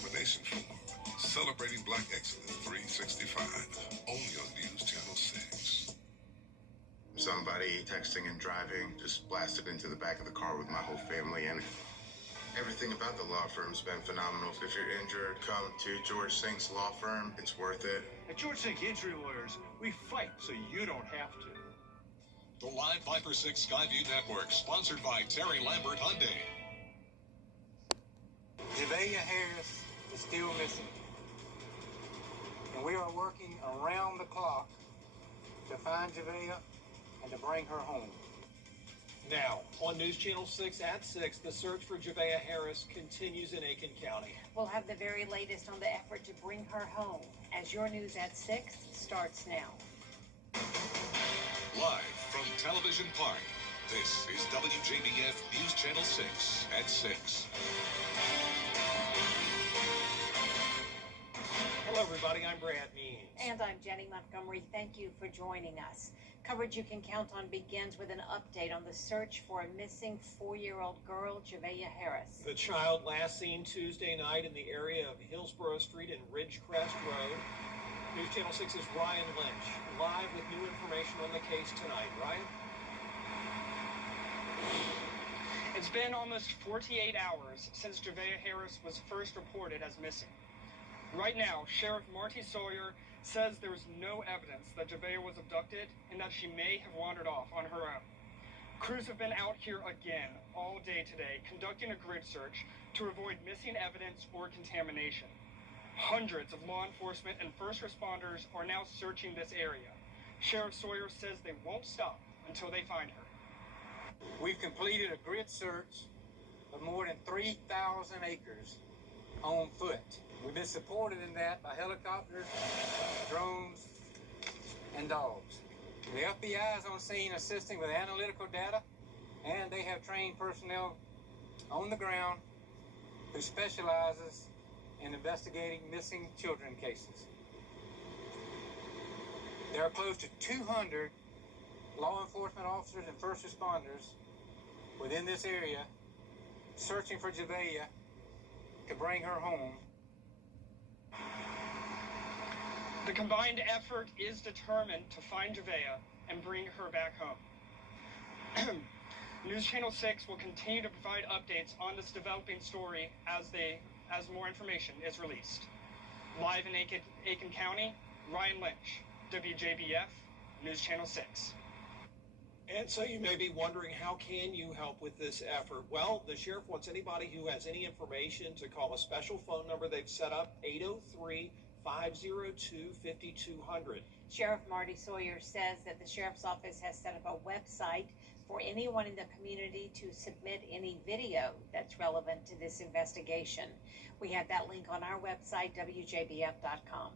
nomination for Celebrating Black Excellence 365 on your News Channel 6. Somebody texting and driving just blasted into the back of the car with my whole family, and everything about the law firm's been phenomenal. If you're injured, come to George Sink's law firm. It's worth it. At George Sink Injury Lawyers, we fight so you don't have to. The Live Viper 6 Skyview Network, sponsored by Terry Lambert Hyundai. Javelia Harris is still missing, and we are working around the clock to find Javelia and to bring her home. Now, on News Channel 6 at 6, the search for Javelia Harris continues in Aiken County. We'll have the very latest on the effort to bring her home as your News at 6 starts now. Live from Television Park, this is WJBF News Channel 6 at 6. Hello, everybody. I'm Brad Means. And I'm Jenny Montgomery. Thank you for joining us. Coverage you can count on begins with an update on the search for a missing 4-year-old girl, Javelia Harris. The child last seen Tuesday night in the area of Hillsborough Street and Ridgecrest Road. News Channel 6's Ryan Lynch, live with new information on the case tonight. Ryan? It's been almost 48 hours since Javelia Harris was first reported as missing. Right now, Sheriff Marty Sawyer says there is no evidence that Javelia was abducted and that she may have wandered off on her own. Crews have been out here again all day today conducting a grid search to avoid missing evidence or contamination. Hundreds of law enforcement and first responders are now searching this area. Sheriff Sawyer says they won't stop until they find her. We've completed a grid search of more than 3,000 acres on foot. We've been supported in that by helicopters, drones, and dogs. The FBI is on scene assisting with analytical data, and they have trained personnel on the ground who specializes in investigating missing children cases. There are close to 200 law enforcement officers and first responders within this area searching for Javelia to bring her home. The combined effort is determined to find Javelia and bring her back home. News Channel 6 will continue to provide updates on this developing story as more information is released. Live in Aiken County, Ryan Lynch, WJBF, News Channel 6. And so you may be wondering, how can you help with this effort? Well, the sheriff wants anybody who has any information to call a special phone number they've set up, 803-502-5200. Sheriff Marty Sawyer says that the sheriff's office has set up a website for anyone in the community to submit any video that's relevant to this investigation. We have that link on our website, WJBF.com.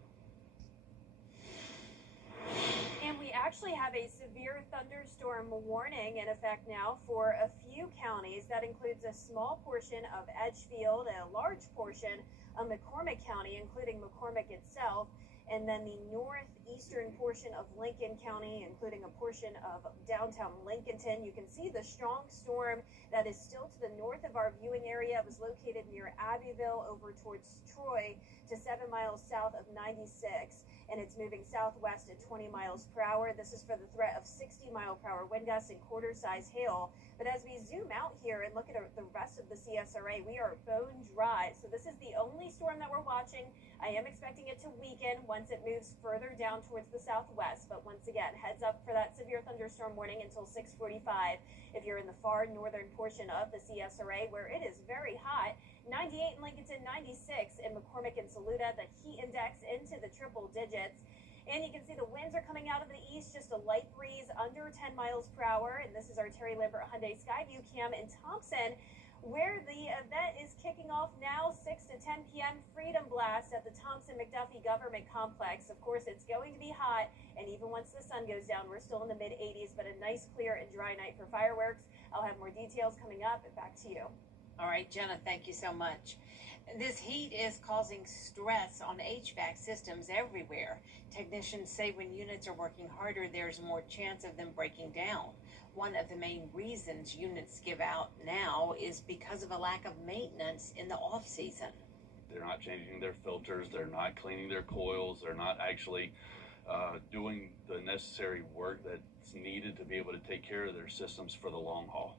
And we actually have a severe thunderstorm warning in effect now for a few counties. That includes a small portion of Edgefield and a large portion of McCormick County, including McCormick itself, and then the northeastern portion of Lincoln County, including a portion of downtown Lincolnton. You can see the strong storm that is still to the north of our viewing area. It was located near Abbeville over towards Troy to 7 miles south of 96. And it's moving southwest at 20 miles per hour. This is for the threat of 60-mile-per-hour wind gusts and quarter-size hail. But as we zoom out here and look at the rest of the CSRA, we are bone dry. So this is the only storm that we're watching. I am expecting it to weaken once it moves further down towards the southwest. But once again, heads up for that severe thunderstorm warning until 6:45. If you're in the far northern portion of the CSRA, where it is very hot, 98 in Lincolnton, 96 in McCormick and Saluda, the heat index into the triple digits. And you can see the winds are coming out of the east, just a light breeze under 10 miles per hour. And this is our Terry Lambert Hyundai Skyview Cam in Thompson, where the event is kicking off now, 6 to 10 p.m. Freedom Blast at the Thompson-McDuffie Government Complex. Of course, it's going to be hot, and even once the sun goes down, we're still in the mid-80s, but a nice, clear, and dry night for fireworks. I'll have more details coming up. Back to you. All right, Jenna, thank you so much. This heat is causing stress on HVAC systems everywhere. Technicians say when units are working harder, there's more chance of them breaking down. One of the main reasons units give out now is because of a lack of maintenance in the off-season. They're not changing their filters, they're not cleaning their coils, they're not actually doing the necessary work that's needed to be able to take care of their systems for the long haul.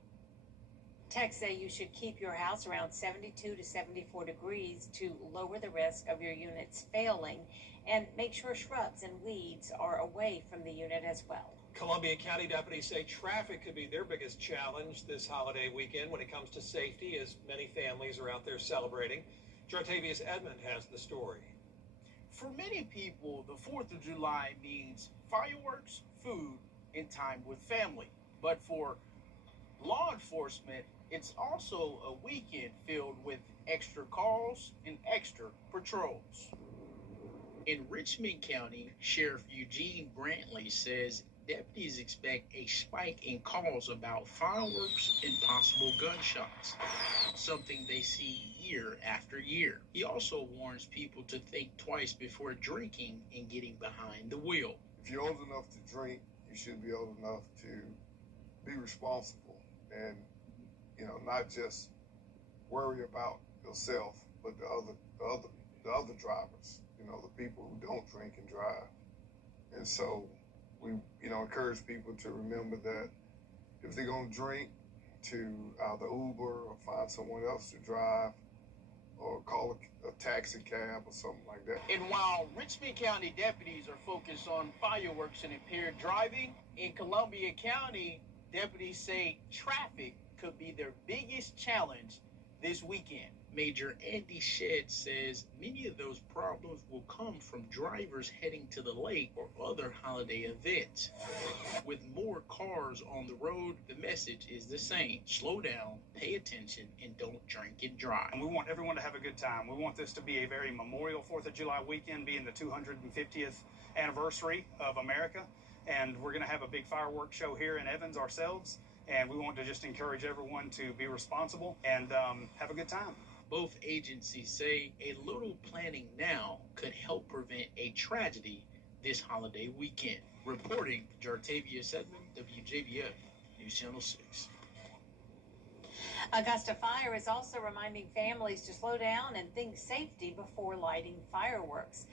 Techs say you should keep your house around 72 to 74 degrees to lower the risk of your units failing, and make sure shrubs and weeds are away from the unit as well. Columbia County deputies say traffic could be their biggest challenge this holiday weekend when it comes to safety, as many families are out there celebrating. Jartavius Edmond has the story. For many people, the 4th of July means fireworks, food, and time with family. But for law enforcement, it's also a weekend filled with extra calls and extra patrols. In Richmond County, Sheriff Eugene Brantley says deputies expect a spike in calls about fireworks and possible gunshots, something they see year after year. He also warns people to think twice before drinking and getting behind the wheel. If you're old enough to drink, you should be old enough to be responsible and, not just worry about yourself, but the other drivers, the people who don't drink and drive. And so we, encourage people to remember that if they're going to drink, to either Uber or find someone else to drive or call a taxi cab or something like that. And while Richmond County deputies are focused on fireworks and impaired driving, in Columbia County, deputies say traffic could be their biggest challenge this weekend. Major Andy Shedd says many of those problems will come from drivers heading to the lake or other holiday events. With more cars on the road, the message is the same. Slow down, pay attention, and don't drink and drive. And we want everyone to have a good time. We want this to be a very memorial 4th of July weekend, being the 250th anniversary of America. And we're going to have a big fireworks show here in Evans ourselves. And we want to just encourage everyone to be responsible and have a good time. Both agencies say a little planning now could help prevent a tragedy this holiday weekend. Reporting, Jartavius Edmond, WJBF, News Channel 6. Augusta Fire is also reminding families to slow down and think safety before lighting fireworks.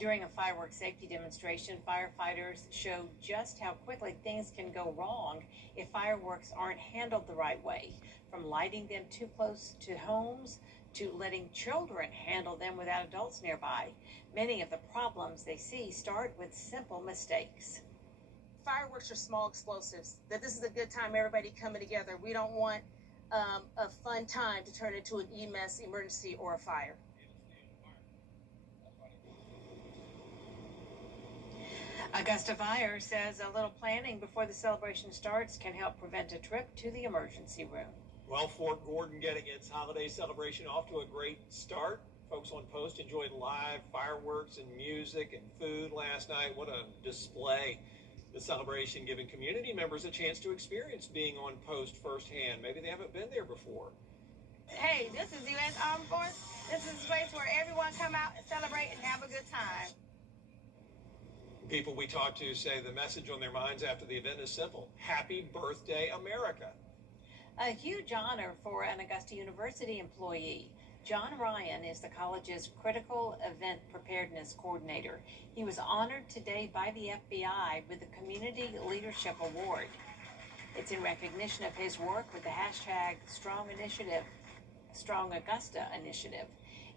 During a fireworks safety demonstration, firefighters showed just how quickly things can go wrong if fireworks aren't handled the right way, from lighting them too close to homes to letting children handle them without adults nearby. Many of the problems they see start with simple mistakes. Fireworks are small explosives. That this is a good time, everybody coming together. We don't want a fun time to turn into an EMS emergency or a fire. Augusta Fire says a little planning before the celebration starts can help prevent a trip to the emergency room. Well, Fort Gordon getting its holiday celebration off to a great start. Folks on post enjoyed live fireworks and music and food last night. What a display. The celebration giving community members a chance to experience being on post firsthand. Maybe they haven't been there before. Hey, this is U.S. Armed Force. This is a place where everyone come out and celebrate and have a good time. People we talked to say the message on their minds after the event is simple. Happy birthday, America. A huge honor for an Augusta University employee. John Ryan is the college's Critical Event Preparedness Coordinator. He was honored today by the FBI with the Community Leadership Award. It's in recognition of his work with the hashtag Strong Augusta initiative.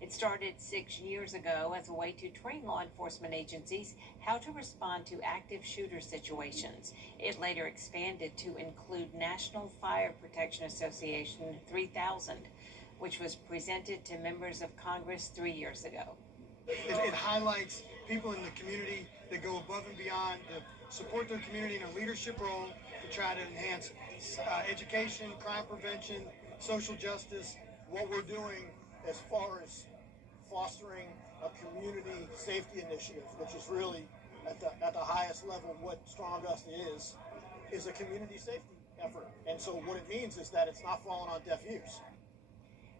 It started 6 years ago as a way to train law enforcement agencies how to respond to active shooter situations. It later expanded to include National Fire Protection Association 3000, which was presented to members of Congress 3 years ago. It highlights people in the community that go above and beyond to support their community in a leadership role to try to enhance education, crime prevention, social justice, what we're doing as far as fostering a community safety initiative, which is really at the highest level what Strong Augusta is a community safety effort. And so what it means is that it's not falling on deaf ears.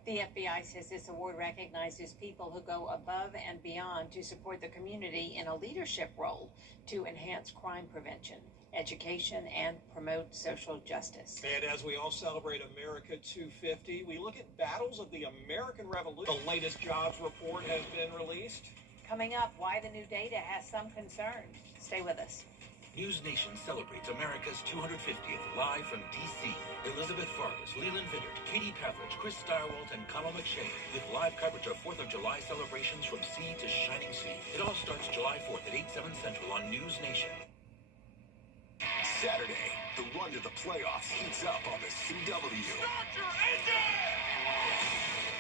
The FBI says this award recognizes people who go above and beyond to support the community in a leadership role to enhance crime prevention. education, and promote social justice. And as we all celebrate America 250, we look at battles of the American Revolution. The latest jobs report has been released. Coming up, why the new data has some concern. Stay with us. News Nation celebrates America's 250th live from D.C. Elizabeth Farkas, Leland Vittert, Katie Pavlich, Chris Stirewalt, and Connell McShane with live coverage of 4th of July celebrations from sea to shining sea. It all starts July 4th at 8, 7 Central on News Nation. Saturday, the run to the playoffs heats up on the CW. Start your engine!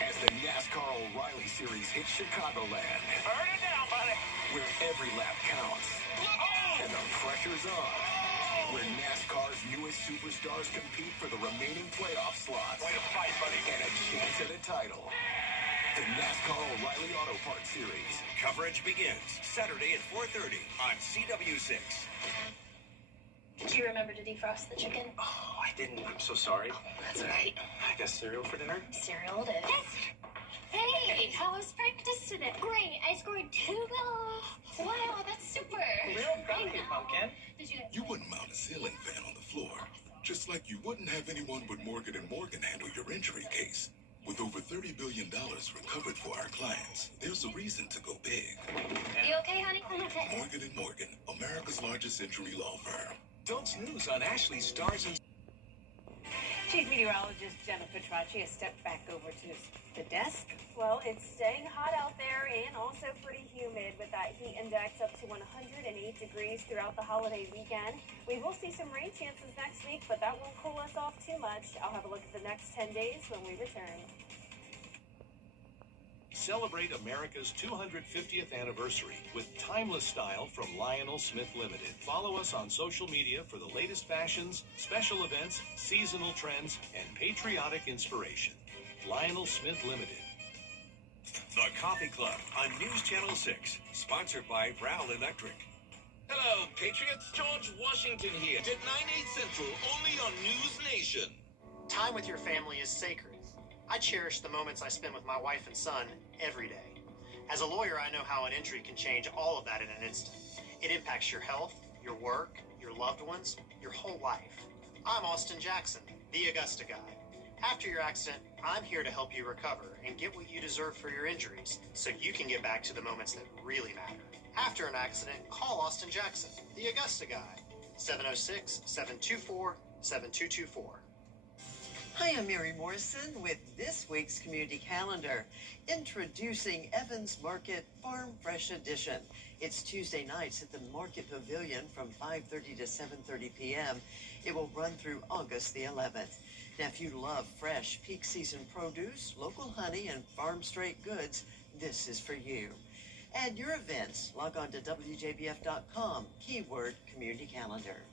As the NASCAR O'Reilly Series hits Chicagoland. Burn it down, buddy! Where every lap counts. And the pressure's on. Where NASCAR's newest superstars compete for the remaining playoff slots. Way to fight, buddy. And a chance at a title. The NASCAR O'Reilly Auto Parts Series. Coverage begins Saturday at 4:30 on CW6. Do you remember to defrost the chicken? Oh, I didn't. I'm so sorry. Oh, that's all right. I guess cereal for dinner? Cereal it is. Hey, how was practice today? Great. I scored 2 goals. Wow, that's super. Real proud of you, Pumpkin. Did You wouldn't mount a ceiling fan on the floor, just like you wouldn't have anyone but Morgan & Morgan handle your injury case. With over $30 billion recovered for our clients, there's a reason to go big. You okay, honey? I'm okay. Morgan & Morgan, America's largest injury law firm. Don't snooze on Ashley's Stars and... Chief Meteorologist Jennifer Petracci has stepped back over to the desk. Well, it's staying hot out there and also pretty humid with that heat index up to 108 degrees throughout the holiday weekend. We will see some rain chances next week, but that won't cool us off too much. I'll have a look at the next 10 days when we return. Celebrate America's 250th anniversary with timeless style from Lionel Smith Limited. Follow us on social media for the latest fashions, special events, seasonal trends, and patriotic inspiration. Lionel Smith Limited. The Coffee Club on News Channel 6, sponsored by Brown Electric. Hello, Patriots. George Washington here at 9/8 Central, only on News Nation. Time with your family is sacred. I cherish the moments I spend with my wife and son every day. As a lawyer, I know how an injury can change all of that in an instant. It impacts your health, your work, your loved ones, your whole life. I'm Austin Jackson, the Augusta guy. After your accident, I'm here to help you recover and get what you deserve for your injuries so you can get back to the moments that really matter. After an accident, call Austin Jackson, the Augusta guy. 706-724-7224. Hi, I'm Mary Morrison with this week's Community Calendar. Introducing Evans Market Farm Fresh Edition. It's Tuesday nights at the Market Pavilion from 5:30 to 7:30 p.m. It will run through August the 11th. Now, if you love fresh peak season produce, local honey, and farm straight goods, this is for you. Add your events. Log on to WJBF.com, keyword Community Calendar.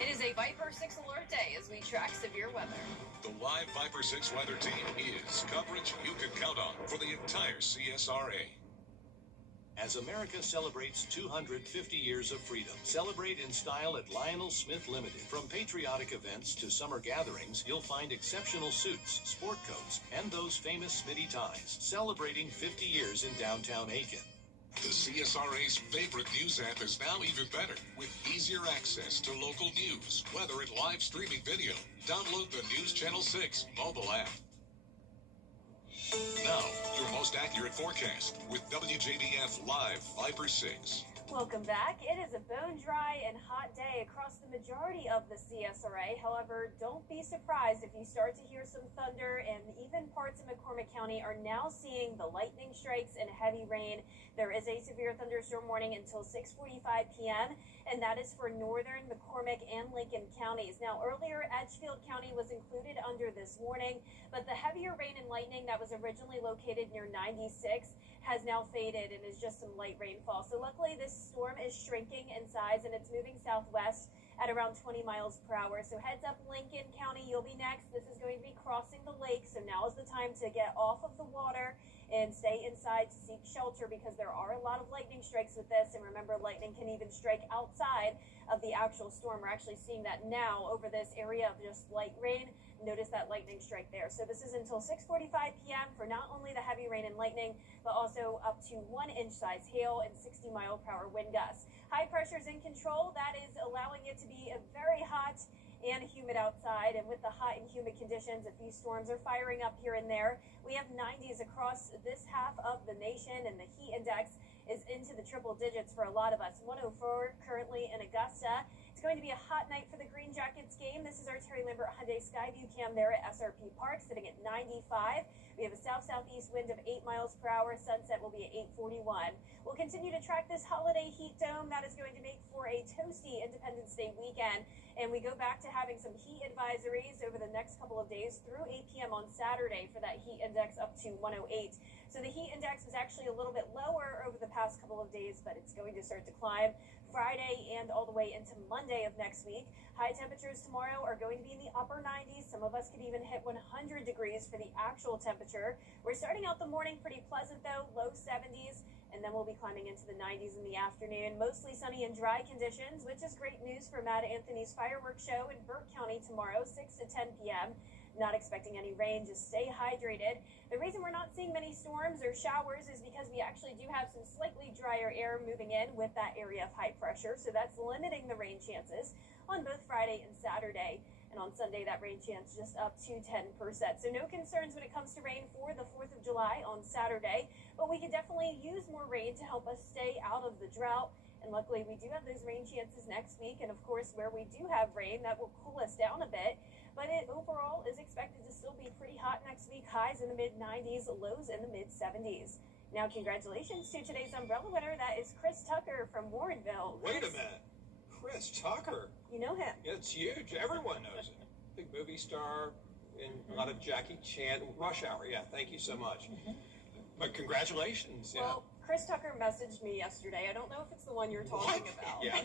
It is a Viper 6 alert day as we track severe weather. The live Viper 6 weather team is coverage you can count on for the entire CSRA. As America celebrates 250 years of freedom, celebrate in style at Lionel Smith Limited. From patriotic events to summer gatherings, you'll find exceptional suits, sport coats, and those famous Smitty ties, celebrating 50 years in downtown Aiken. The CSRA's favorite news app is now even better, with easier access to local news, weather, and live streaming video. Download the News Channel 6 mobile app. Now, your most accurate forecast with WJBF Live Viper 6. Welcome back. It is a bone dry and hot day across the majority of the CSRA. However, don't be surprised if you start to hear some thunder, and even parts of McCormick County are now seeing the lightning strikes and heavy rain. There is a severe thunderstorm warning until 6:45 p.m., and that is for northern McCormick and Lincoln counties. Now, earlier, Edgefield County was included under this warning, but the heavier rain and lightning that was originally located near 96 has now faded and is just some light rainfall. So luckily, this storm is shrinking in size, and it's moving southwest at around 20 miles per hour. So heads up, Lincoln County, you'll be next. This is going to be crossing the lake, so now is the time to get off of the water and stay inside to seek shelter, because there are a lot of lightning strikes with this. And remember, lightning can even strike outside of the actual storm. We're actually seeing that now over this area of just light rain. Notice that lightning strike there. So this is until 6:45 p.m. for not only the heavy rain and lightning, but also up to 1-inch size hail and 60-mile-per-hour wind gusts. High pressure is in control. That is allowing it to be a very hot and humid outside. And with the hot and humid conditions, a few storms are firing up here and there. We have 90s across this half of the nation, and the heat index is into the triple digits for a lot of us. 104 currently in Augusta. It's going to be a hot night for the Green Jackets game. This is our Terry Lambert Hyundai Skyview cam there at SRP Park, sitting at 95. We have a south-southeast wind of 8 miles per hour. Sunset will be at 8:41. We'll continue to track this holiday heat dome. That is going to make for a toasty Independence Day weekend. And we go back to having some heat advisories over the next couple of days through 8 p.m. on Saturday for that heat index up to 108. So the heat index was actually a little bit lower over the past couple of days, but it's going to start to climb Friday and all the way into Monday of next week. High temperatures tomorrow are going to be in the upper 90s. Some of us could even hit 100 degrees for the actual temperature. We're starting out the morning pretty pleasant though, low 70s, and then we'll be climbing into the 90s in the afternoon. Mostly sunny and dry conditions, which is great news for Mad Anthony's fireworks show in Burke County tomorrow, 6 to 10 p.m. Not expecting any rain, just stay hydrated. The reason we're not seeing many storms or showers is because we actually do have some slightly drier air moving in with that area of high pressure, so that's limiting the rain chances on both Friday and Saturday. And on Sunday, that rain chance just up to 10%. So no concerns when it comes to rain for the 4th of July on Saturday, but we could definitely use more rain to help us stay out of the drought. And luckily, we do have those rain chances next week. And of course, where we do have rain, that will cool us down a bit. But it overall is expected to still be pretty hot next week. Highs in the mid-90s, lows in the mid-70s. Now, congratulations to today's umbrella winner. That is Chris Tucker from Warrenville. Wait a minute. Chris Tucker. You know him. It's huge. Everyone knows him. Big movie star in a lot of Jackie Chan. Rush Hour. Yeah, thank you so much. But congratulations. Yeah. Well, Chris Tucker messaged me yesterday. I don't know if it's the one you're talking about. Yeah.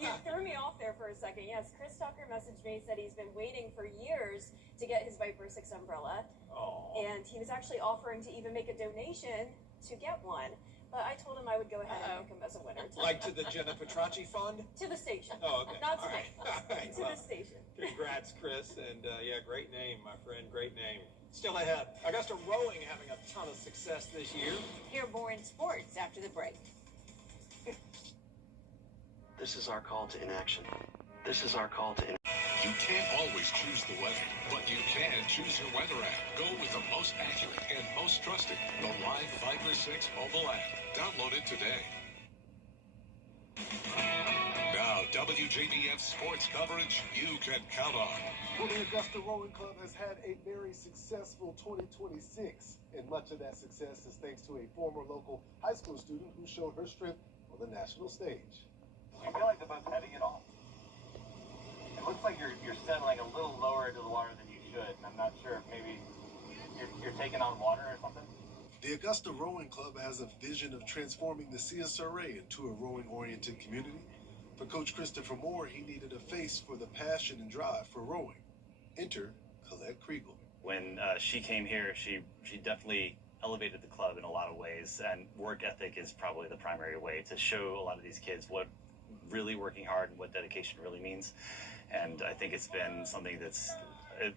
You threw me off there for a second. Yes, Chris Tucker messaged me, said he's been waiting for years to get his Viper 6 umbrella. Oh. And he was actually offering to even make a donation to get one. But I told him I would go ahead and pick him as a winner. Like to the Jenna Petracci Fund? To the station. Oh, okay. Not to All me. right. All right. To Well, the station. Congrats, Chris. And yeah, great name, my friend. Great name. Still ahead. Augusta Rowing having a ton of success this year. Hear more in sports after the break. This is our call to inaction. This is our call to inaction. You can't always choose the weather, but you can choose your weather app. Go with the most accurate and most trusted, the Live Viper 6 mobile app. Download it today. Now, WJBF sports coverage you can count on. Well, the Augusta Rowing Club has had a very successful 2026, and much of that success is thanks to a former local high school student who showed her strength on the national stage. I feel like the boat's heading it off. It looks like you're settling a little lower into the water than you should, and I'm not sure if maybe you're taking on water or something. The Augusta Rowing Club has a vision of transforming the CSRA into a rowing-oriented community. For Coach Christopher Moore, he needed a face for the passion and drive for rowing. Enter Colette Kriegel. When she came here, she definitely elevated the club in a lot of ways, and work ethic is probably the primary way to show a lot of these kids what really working hard and what dedication really means. And I think it's been something that's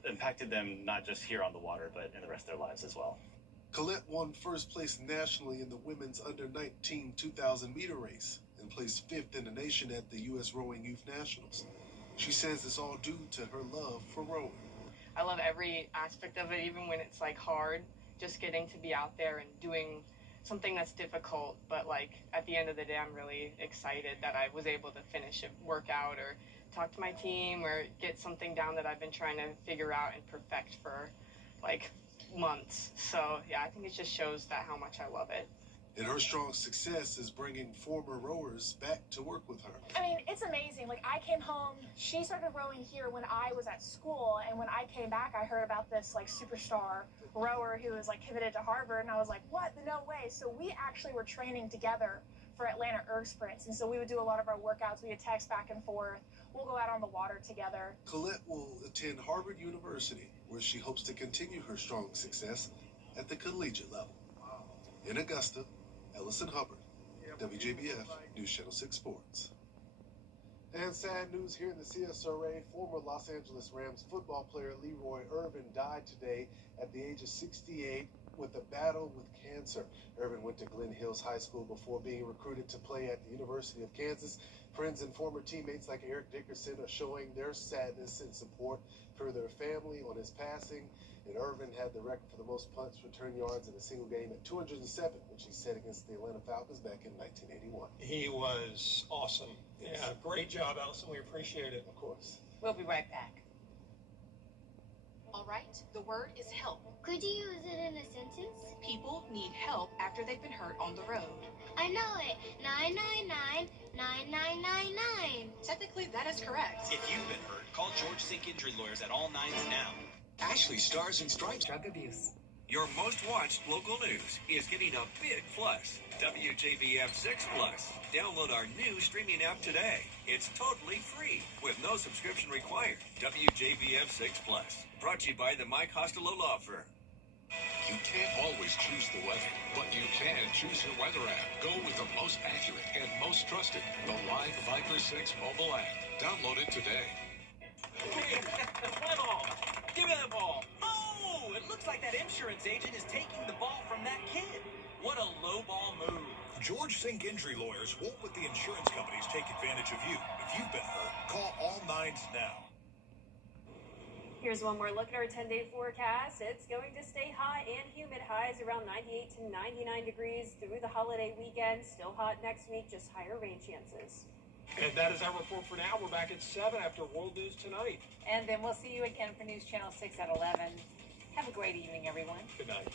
impacted them not just here on the water, but in the rest of their lives as well. Colette won first place nationally in the women's under-19 2,000 meter race and placed 5th in the nation at the U.S. Rowing Youth Nationals. She says it's all due to her love for rowing. I love every aspect of it, even when it's like hard, just getting to be out there and doing something that's difficult, but like at the end of the day, I'm really excited that I was able to finish a workout or talk to my team or get something down that I've been trying to figure out and perfect for like months. So yeah, I think it just shows that how much I love it. And her strong success is bringing former rowers back to work with her. I mean, it's amazing. Like, I came home, she started rowing here when I was at school, and when I came back, I heard about this, like, superstar rower who was, like, committed to Harvard, and I was like, what? No way. So we actually were training together for Atlanta Erg Sprints, and so we would do a lot of our workouts. We would text back and forth. We'll go out on the water together. Colette will attend Harvard University, where she hopes to continue her strong success at the collegiate level. In Augusta, Ellison Hubbard, WJBF News Channel 6 Sports. And sad news here in the CSRA. Former Los Angeles Rams football player Leroy Irvin died today at the age of 68 with a battle with cancer. Irvin went to Glen Hills High School before being recruited to play at the University of Kansas. Friends and former teammates like Eric Dickerson are showing their sadness and support for their family on his passing. And Irvin had the record for the most punts return yards in a single game at 207, which he set against the Atlanta Falcons back in 1981. He was awesome. Yeah, great job, Allison. We appreciate it. Of course. We'll be right back. All right, the word is help. Could you use it in a sentence? People need help after they've been hurt on the road. I know it. 999-9999. Technically, that is correct. If you've been hurt, call George Sink Injury Lawyers at all nines now. Ashley Stars and Stripes. Drug abuse. Your most watched local news is getting a big plus. WJBF 6 Plus. Download our new streaming app today. It's totally free with no subscription required. WJBF 6 Plus. Brought to you by the Mike Costello Law Firm. You can't always choose the weather, but you can choose your weather app. Go with the most accurate and most trusted, the Live Viper 6 mobile app. Download it today. Play ball. Give me the ball. Oh, it looks like that insurance agent is taking the ball from that kid. What a low ball move. George Sink Injury Lawyers won't let the insurance companies take advantage of you. If you've been hurt, call all nines now. Here's one more look at our 10-day forecast. It's going to stay hot and humid. Highs around 98 to 99 degrees through the holiday weekend. Still hot next week, just higher rain chances. And that is our report for now. We're back at 7 after World News Tonight. And then we'll see you again for News Channel 6 at 11. Have a great evening, everyone. Good night.